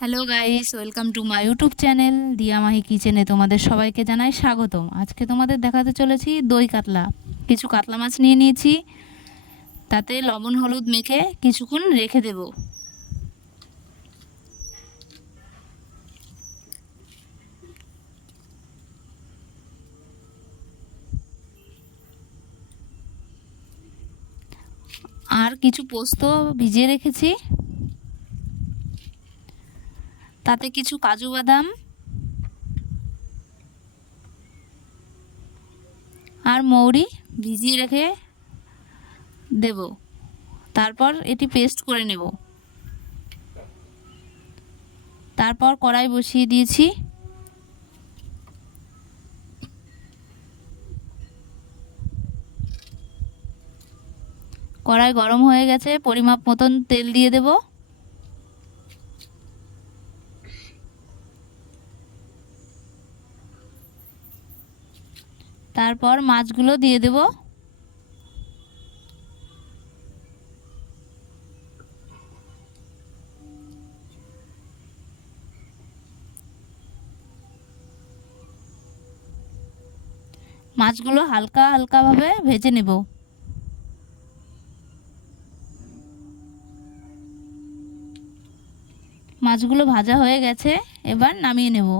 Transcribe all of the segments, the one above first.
Hello guys, welcome to my YouTube channel দিয়া মাহি কিচেনে। তোমাদের সবাইকে জানাই স্বাগতম। আজকে তোমাদের দেখাতে চলেছি দই কাতলা। কিছু কাতলা মাছ নিয়ে নিয়েছি, তাতে লবণ হলুদ মেখে কিছুক্ষণ রেখে দেব। আর কিছু পোস্ত ভিজিয়ে রেখেছি, তাতে কিছু কাজু বাদাম আর মৌরি ভিজিয়ে রেখে দেব। তারপর এটি পেস্ট করে নেব। তারপর কড়াই বসিয়ে দিয়েছি। কড়াই গরম হয়ে গেছে, পরিমাপ মতন তেল দিয়ে দেব। তারপর মাছগুলো দিয়ে দেব। মাছগুলো হালকা হালকাভাবে ভেজে নেব। মাছগুলো ভাজা হয়ে গেছে, এবার নামিয়ে নেব।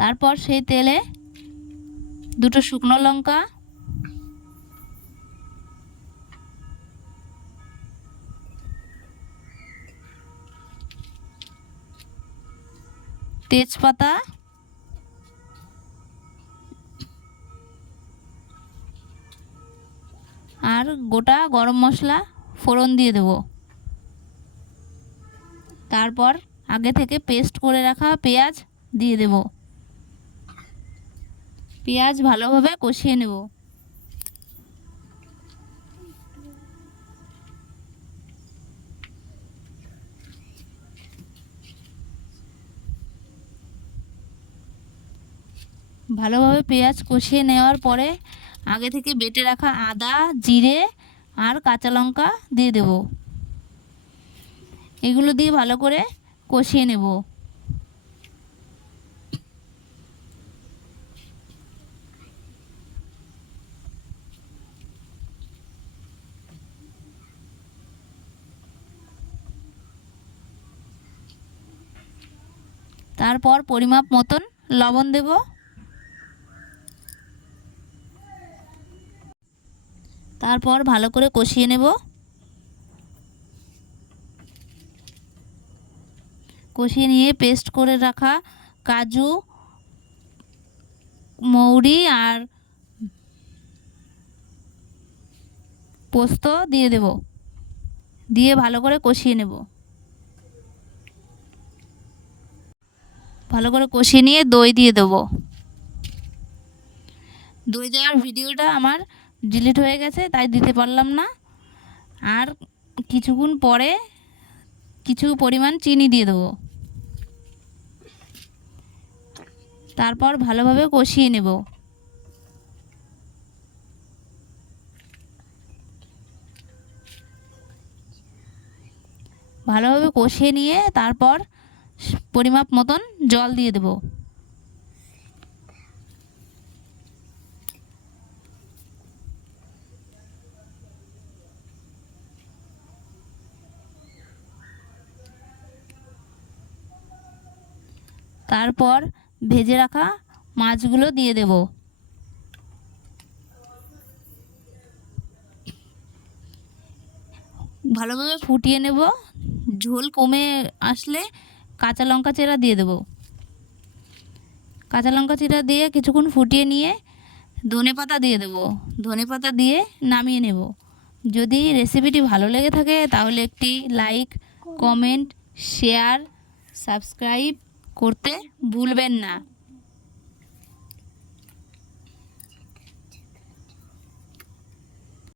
তারপর সেই তেলে দুটো শুকনো লঙ্কা, তেজপাতা আর গোটা গরম মশলা ফোড়ন দিয়ে দেব। তারপর আগে থেকে পেস্ট করে রাখা পেঁয়াজ দিয়ে দেব। পেঁয়াজ ভালোভাবে কষিয়ে নেব। ভালোভাবে পেঁয়াজ কষিয়ে নেওয়ার পরে আগে থেকে বেটে রাখা আদা, জিরে আর কাঁচা লঙ্কা দিয়ে দেব। এগুলো দিয়ে ভালো করে কষিয়ে নেব। তারপর পরিমাপ মতন লবণ দেব। তারপর ভালো করে কষিয়ে নেব। কষিয়ে নিয়ে পেস্ট করে রাখা কাজু, মৌরি আর পোস্ত দিয়ে দেব। দিয়ে ভালো করে কষিয়ে নেব। ভালো করে কষিয়ে নিয়ে দই দিয়ে দেব। দই দেওয়ার ভিডিওটা আমার ডিলিট হয়ে গেছে, তাই দিতে পারলাম না। আর কিছুক্ষণ পরে কিছু পরিমাণ চিনি দিয়ে দেব। তারপর ভালোভাবে কষিয়ে নেব। ভালোভাবে কষিয়ে নিয়ে তারপর পরিমাপ মতন জল দিয়ে দেব। তারপর ভেজে রাখা মাছগুলো দিয়ে দেব। ভালোভাবে ফুটিয়ে নেব। ঝোল কমে আসলে কাঁচা লঙ্কা চেরা দিয়ে দেব। কাঁচা লঙ্কা চেরা দিয়ে কিছুক্ষণ ফুটিয়ে নিয়ে ধনেপাতা দিয়ে দেব। ধনেপাতা দিয়ে নামিয়ে নেব। যদি রেসিপিটি ভালো লেগে থাকে তাহলে একটি লাইক, কমেন্ট, শেয়ার, সাবস্ক্রাইব করতে ভুলবেন না।